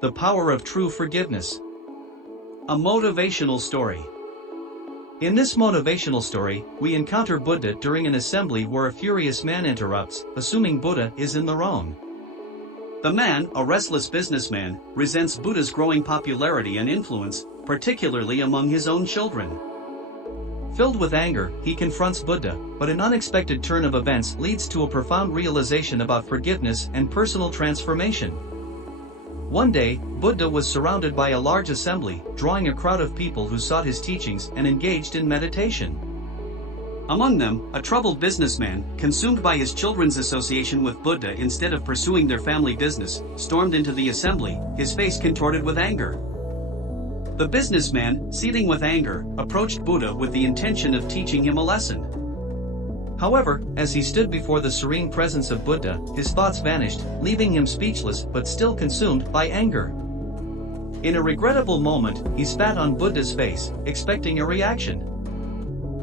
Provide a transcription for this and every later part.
The power of true forgiveness. A motivational story. In this motivational story, we encounter Buddha during an assembly where a furious man interrupts, assuming Buddha is in the wrong. The man, a restless businessman, resents Buddha's growing popularity and influence, particularly among his own children. Filled with anger, he confronts Buddha, but an unexpected turn of events leads to a profound realization about forgiveness and personal transformation. One day, Buddha was surrounded by a large assembly, drawing a crowd of people who sought his teachings and engaged in meditation. Among them, a troubled businessman, consumed by his children's association with Buddha instead of pursuing their family business, stormed into the assembly, his face contorted with anger. The businessman, seething with anger, approached Buddha with the intention of teaching him a lesson. However, as he stood before the serene presence of Buddha, his thoughts vanished, leaving him speechless but still consumed by anger. In a regrettable moment, he spat on Buddha's face, expecting a reaction.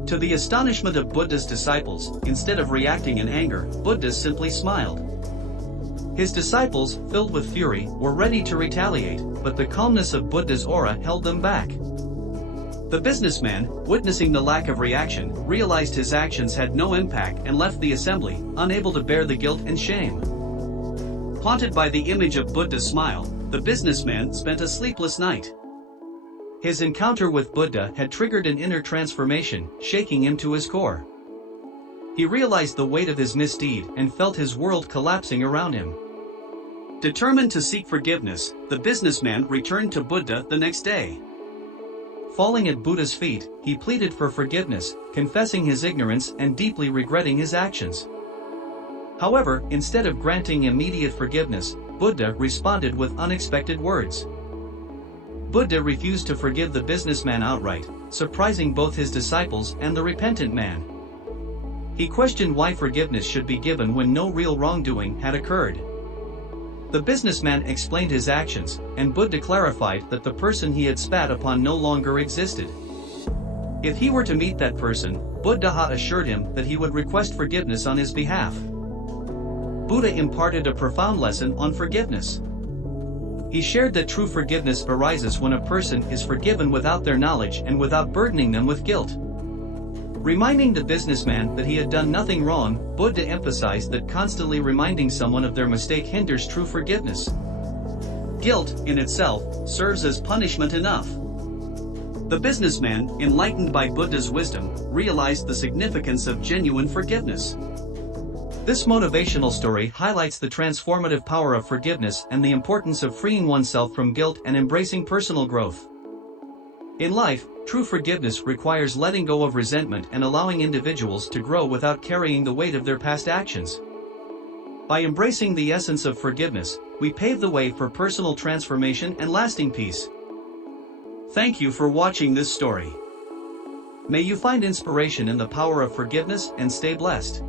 To the astonishment of Buddha's disciples, instead of reacting in anger, Buddha simply smiled. His disciples, filled with fury, were ready to retaliate, but the calmness of Buddha's aura held them back. The businessman, witnessing the lack of reaction, realized his actions had no impact and left the assembly, unable to bear the guilt and shame. Haunted by the image of Buddha's smile, the businessman spent a sleepless night. His encounter with Buddha had triggered an inner transformation, shaking him to his core. He realized the weight of his misdeed and felt his world collapsing around him. Determined to seek forgiveness, the businessman returned to Buddha the next day. Falling at Buddha's feet, he pleaded for forgiveness, confessing his ignorance and deeply regretting his actions. However, instead of granting immediate forgiveness, Buddha responded with unexpected words. Buddha refused to forgive the businessman outright, surprising both his disciples and the repentant man. He questioned why forgiveness should be given when no real wrongdoing had occurred. The businessman explained his actions, and Buddha clarified that the person he had spat upon no longer existed. If he were to meet that person, Buddha assured him that he would request forgiveness on his behalf. Buddha imparted a profound lesson on forgiveness. He shared that true forgiveness arises when a person is forgiven without their knowledge and without burdening them with guilt. Reminding the businessman that he had done nothing wrong, Buddha emphasized that constantly reminding someone of their mistake hinders true forgiveness. Guilt, in itself, serves as punishment enough. The businessman, enlightened by Buddha's wisdom, realized the significance of genuine forgiveness. This motivational story highlights the transformative power of forgiveness and the importance of freeing oneself from guilt and embracing personal growth. In life, true forgiveness requires letting go of resentment and allowing individuals to grow without carrying the weight of their past actions. By embracing the essence of forgiveness, we pave the way for personal transformation and lasting peace. Thank you for watching this story. May you find inspiration in the power of forgiveness and stay blessed.